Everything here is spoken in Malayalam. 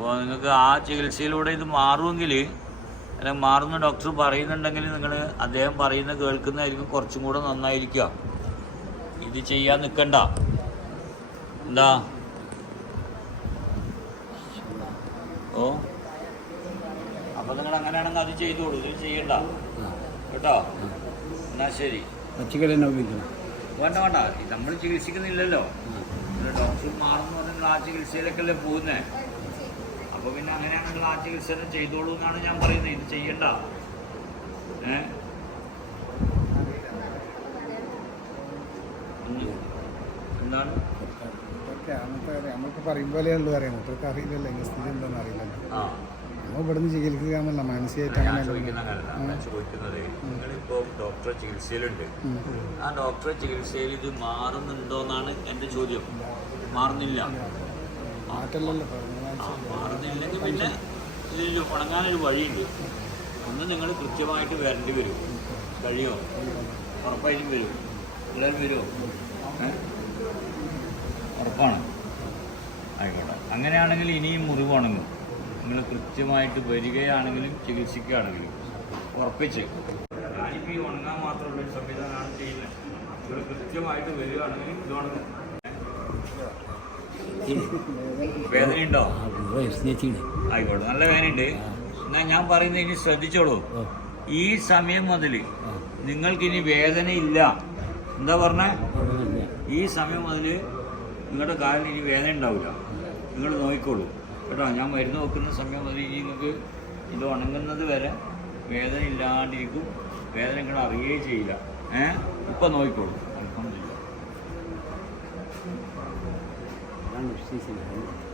അപ്പോൾ നിങ്ങൾക്ക് ആ ചികിത്സയിലൂടെ ഇത് മാറുമെങ്കിൽ അല്ലെങ്കിൽ മാറുന്ന ഡോക്ടർ പറയുന്നുണ്ടെങ്കിൽ നിങ്ങൾ അദ്ദേഹം പറയുന്ന കേൾക്കുന്നതായിരിക്കും കുറച്ചും കൂടെ നന്നായിരിക്കുക. ഇത് ചെയ്യാൻ നിൽക്കണ്ട എന്താ? ഓ? അപ്പോൾ നിങ്ങൾ അങ്ങനെയാണെങ്കിൽ അത് ചെയ്തോളൂ. ഇത് ചെയ്യണ്ട. കേട്ടോ? എന്നാൽ ശരി. വേണ്ട വേണ്ട. നമ്മൾ ചികിത്സിക്കുന്നില്ലല്ലോ. ഡോക്ടർ മാറുന്നു പറഞ്ഞാൽ ആ ചികിത്സയിലേക്കല്ലേ പോകുന്നേ? അപ്പോൾ പിന്നെ അങ്ങനെയാണെങ്കിൽ ആ ചികിത്സ തന്നെ ചെയ്തോളൂ എന്നാണ് ഞാൻ പറയുന്നത്. ഇത് ചെയ്യണ്ട. ഏ. എന്താണ്? നമ്മൾക്ക് പറയും പോലെ ഉള്ളു അറിയാം. മൂപ്പർക്ക് അറിയില്ലല്ലോ. എങ്ങനെ സ്ഥിതി എന്താണെന്ന് അറിയില്ലല്ലോ. ആ. നമ്മൾ ഇവിടുന്ന് ചികിത്സിക്കുക എന്നല്ല മാനസികമായിട്ട് അങ്ങനെ ചോദിക്കുന്നത്. നിങ്ങളിപ്പോൾ ഡോക്ടറെ ചികിത്സയിലുണ്ട്. ആ ഡോക്ടറെ ചികിത്സയിൽ ഇത് മാറുന്നുണ്ടോ എന്നാണ് എന്റെ ചോദ്യം. മാറുന്നില്ല. മാറ്റല്ലല്ലോ. പിന്നെ ഇതിൽ ഉണങ്ങാനൊരു വഴിയുണ്ട്. ഒന്ന് നിങ്ങൾ കൃത്യമായിട്ട് വരേണ്ടി വരും. കഴിയോ? ഉറപ്പായിട്ടും വരും. എല്ലാവരും വരുമോ? ഉറപ്പാണ്. ആയിക്കോട്ടെ. അങ്ങനെയാണെങ്കിൽ ഇനിയും മുറിവ് ഉണങ്ങും. നിങ്ങൾ കൃത്യമായിട്ട് വരികയാണെങ്കിലും ചികിത്സിക്കുകയാണെങ്കിലും ഉറപ്പിച്ച്. ഞാനിപ്പോൾ ഈ ഉണങ്ങാൻ മാത്രമുള്ള സംവിധാനമാണ് ചെയ്യുന്നത്. നിങ്ങൾ കൃത്യമായിട്ട് വരികയാണെങ്കിൽ ഇത് ഉണങ്ങും. വേദനയുണ്ടോ? ആയിക്കോട്ടെ നല്ല വേദനയുണ്ട്. എന്നാ ഞാൻ പറയുന്നത് ഇനി ശ്രദ്ധിച്ചോളൂ. ഈ സമയം മുതൽ നിങ്ങൾക്കിനി ഇല്ല എന്താ പറഞ്ഞേ? ഈ സമയം മുതൽ നിങ്ങളുടെ കാലിന് ഇനി വേദന ഉണ്ടാവില്ല. നിങ്ങൾ നോക്കിക്കോളൂ. കേട്ടോ ഞാൻ മരുന്ന് നോക്കുന്ന സമയം മുതൽ ഇനി നിങ്ങൾക്ക് ഇത് ഉണങ്ങുന്നത് വരെ വേദന ഇല്ലാണ്ടിരിക്കും വേദന നിങ്ങൾ അറിയുകയും ചെയ്യില്ല. ഏഹ് ഇപ്പം നോക്കിക്കോളൂ. Sisi.